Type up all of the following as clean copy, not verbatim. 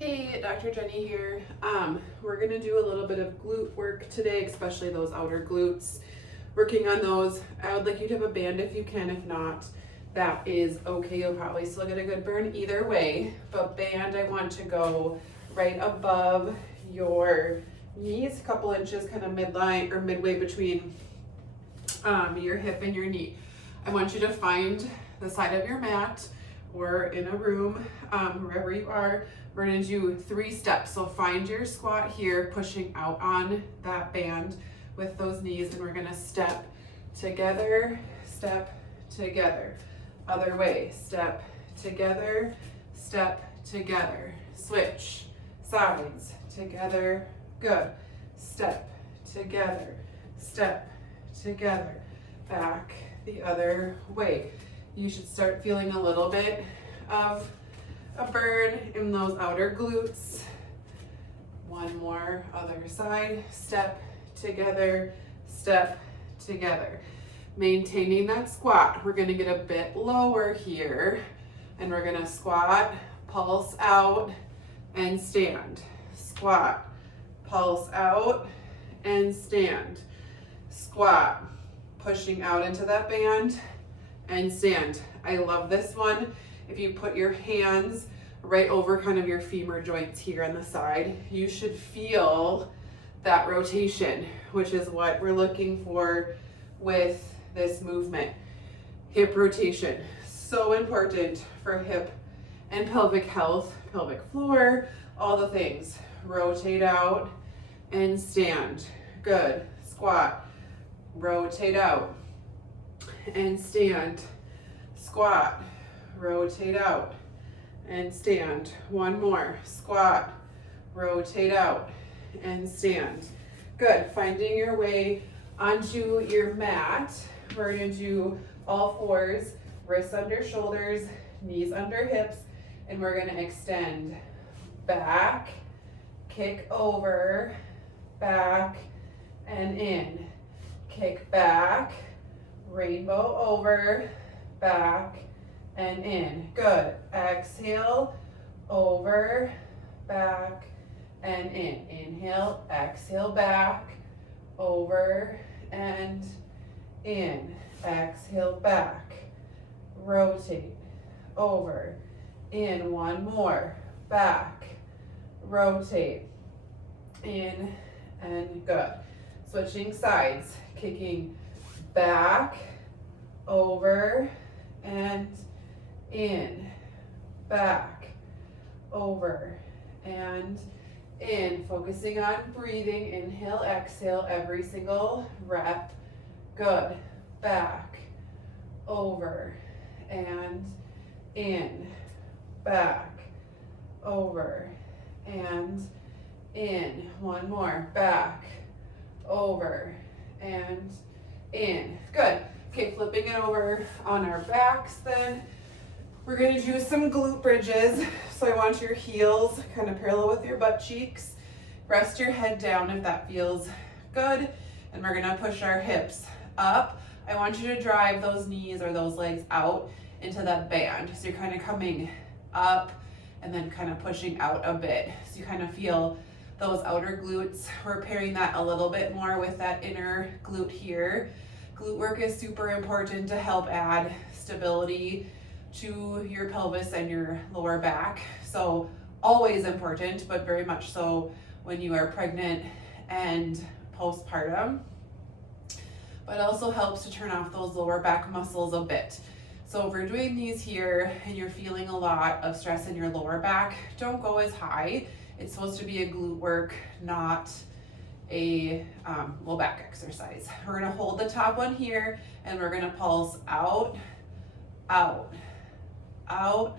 Hey, Dr. Jenny here. We're gonna do a little bit of glute work today, especially those outer glutes. Working on those. I would like you to have a band if you can. If not, that is okay. You'll probably still get a good burn either way. But band, I want to go right above your knees, a couple inches, kind of midline or midway between your hip and your knee. I want you to find the side of your mat or in a room, wherever you are. We're gonna do 3 steps. So find your squat here, pushing out on that band with those knees, and we're gonna step together, step together. Other way, step together, switch, sides, together, good. Step together, back the other way. You should start feeling a little bit of a burn in those outer glutes. One more, other side, step together. Maintaining that squat. We're gonna get a bit lower here, and we're gonna squat, pulse out, and stand. Squat, pulse out, and stand. Squat, pushing out into that band, and stand. I love this one. If you put your hands right over kind of your femur joints here on the side, you should feel that rotation, which is what we're looking for with this movement. Hip rotation, so important for hip and pelvic health, pelvic floor, all the things. Rotate out and stand. Good. Squat, rotate out and stand. Squat, rotate out and stand. One more. Squat, rotate out and stand. Good. Finding your way onto your mat. We're going to do all fours, wrists under shoulders, knees under hips, and we're going to extend back, kick over, back, and in. Kick back, rainbow over, back, and in. Good. Exhale, over, back, and in. Inhale, exhale, back, over, and in. Exhale, back, rotate, over, in. One more, back, rotate, in, and good. Switching sides, kicking back, over, and in, back, over, and in. Focusing on breathing. Inhale, exhale, every single rep. Good. Back, over, and in, back, over, and in. One more. Back, over, and in. Good. Okay, flipping it over on our backs then. We're gonna do some glute bridges. So I want your heels kind of parallel with your butt cheeks. Rest your head down if that feels good. And we're gonna push our hips up. I want you to drive those knees or those legs out into that band. So you're kind of coming up and then kind of pushing out a bit. So you kind of feel those outer glutes. We're pairing that a little bit more with that inner glute here. Glute work is super important to help add stability to your pelvis and your lower back. So always important, but very much so when you are pregnant and postpartum. But also helps to turn off those lower back muscles a bit. So if we're doing these here and you're feeling a lot of stress in your lower back, don't go as high. It's supposed to be a glute work, not a low back exercise. We're gonna hold the top one here and we're gonna pulse out, out, out,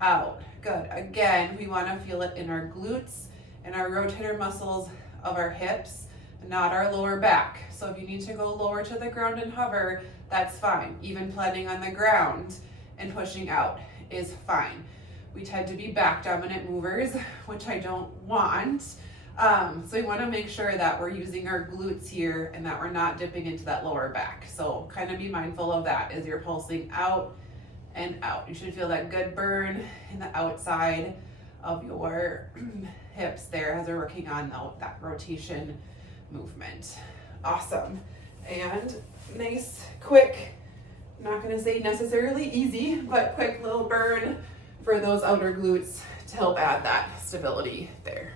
out. Good. Again, we wanna feel it in our glutes and our rotator muscles of our hips, not our lower back. So if you need to go lower to the ground and hover, that's fine. Even planting on the ground and pushing out is fine. We tend to be back dominant movers, which I don't want. So we want to make sure that we're using our glutes here and that we're not dipping into that lower back. So kind of be mindful of that as you're pulsing out and out. You should feel that good burn in the outside of your hips there as we're working on that rotation movement. Awesome. And nice, quick, I'm not gonna say necessarily easy, but quick little burn for those outer glutes to help add that stability there.